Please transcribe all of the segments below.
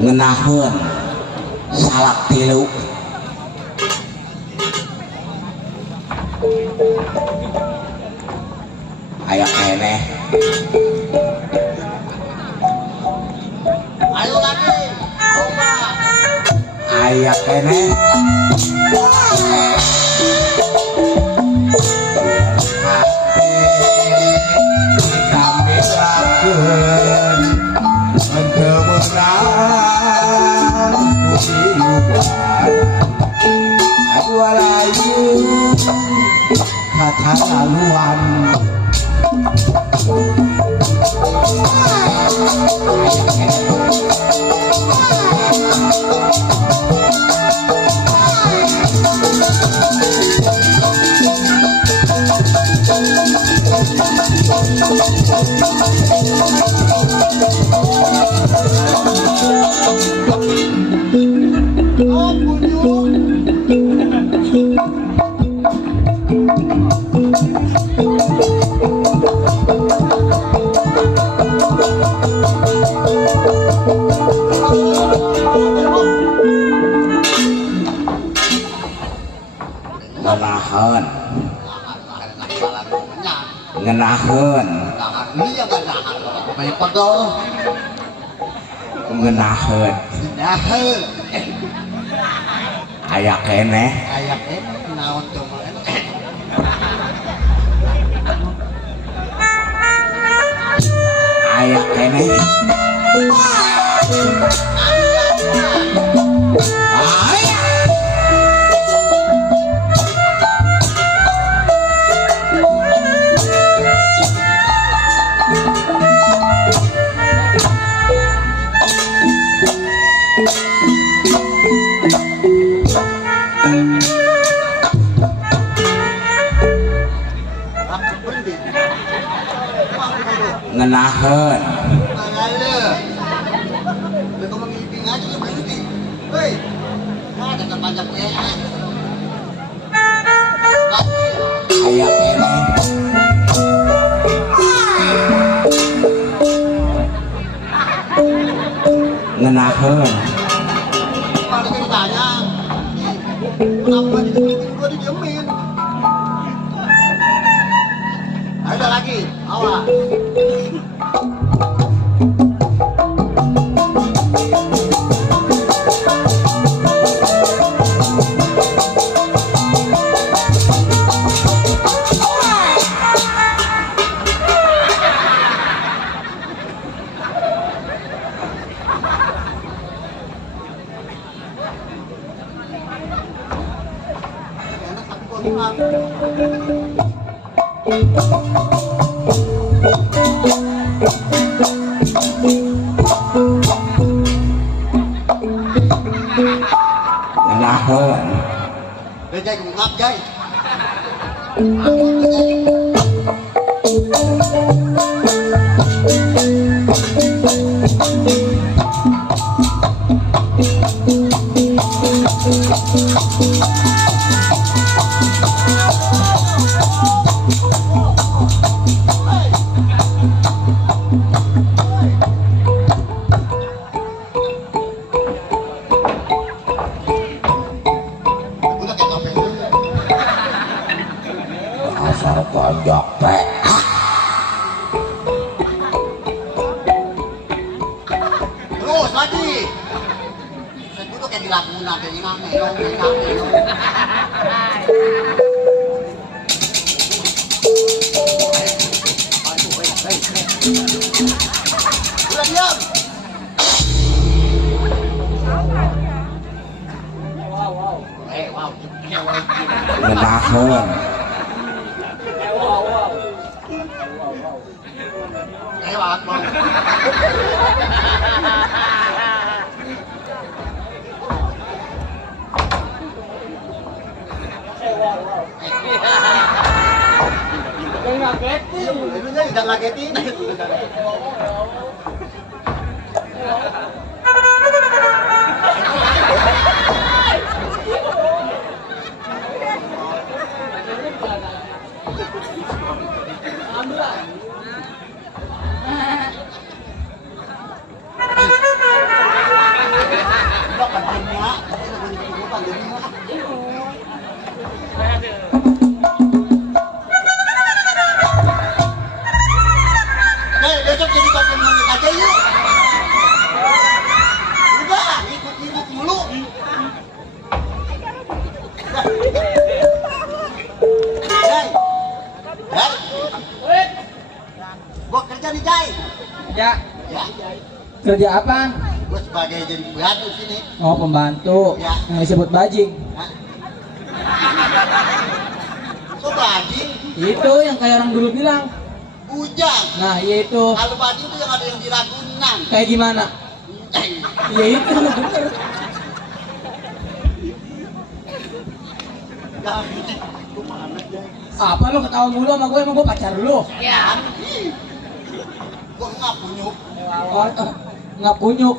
ngenaheun salak tilu aya keneh ayo lagi coba aya keneh kami lakeun henteu meunang aku layu kata laluan ngenaheun iya kan banyak pegel ngenaheun aya keneh naon coba aya keneh ngenaheun mereka mengiping aja tuh berhenti hei ada kan pajak aya keneh ngenaheun kalau ditanya kenapa ditepin gua didiemin ada lagi awas ngenaheun Jai ngap Jai asal pojok teh terus lagi saya dulu kayak di Laguna kayak di Ngame ngenakeun Lewat mau. Ini udah ngagetin. Besok jadi kapten monyet aja yuk. Udah, ikut-ikut mulu. Jai, Jai, gua kerja nih Jai. Ya, Ya, kerja apa? gua sebagai jadi pembantu sini. Oh, pembantu. Ya. Yang disebut bajing. Hah? So bajing, Itu yang kayak orang dulu bilang. bujang. Nah, iya itu. Kalau bajing itu yang ada yang di Ragunan. Kayak gimana? Iya itu, bener. Jangan bujing. Lu mana Jai? Apa lu ketawa mulu sama gue? Emang gue pacar lu? Ya, gua nggak punya. Oh, nggak kunyuk.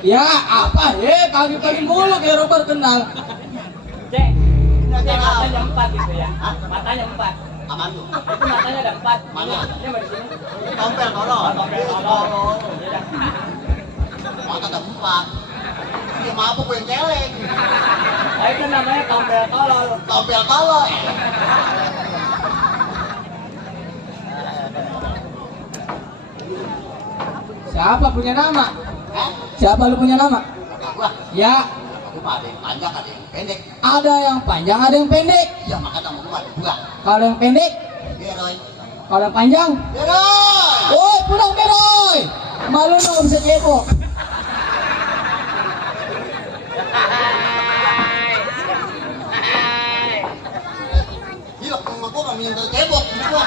Ya, apa? Pagi-pagi mulu kayak Robert kenal. Cek, Ini cek acara matanya 4 gitu ya. Hah? Matanya 4. aman tuh. Itu matanya ada 4. Mana? Ini ada di sini. Tompel tolong. Tompel tolong. Ya udah. Mata ada 4. Dia mabuk gue yang celeng. Nah, itu namanya tompel tolol. Tompel tolong. Siapa punya nama? Hah? Siapa lu punya nama? Kakak gua. Ya, Kakak gua mah ada yang panjang, ada yang pendek. ada yang panjang, ada yang pendek. Iya, maka nama gua ada 2. Kalau yang pendek, Geroy. kalau yang panjang, Geroy. woi pulang Beroy. Malu lu nggak bisa kepo. Gila, rumah gua nggak minta cebok. Gua.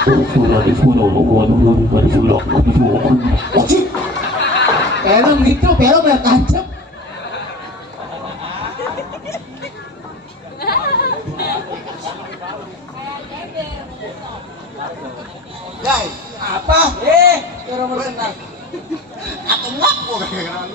Pelem gitu, pelem udah tancap. Jai, Apa? Kayak Robert kenal. atau enggak gua kayak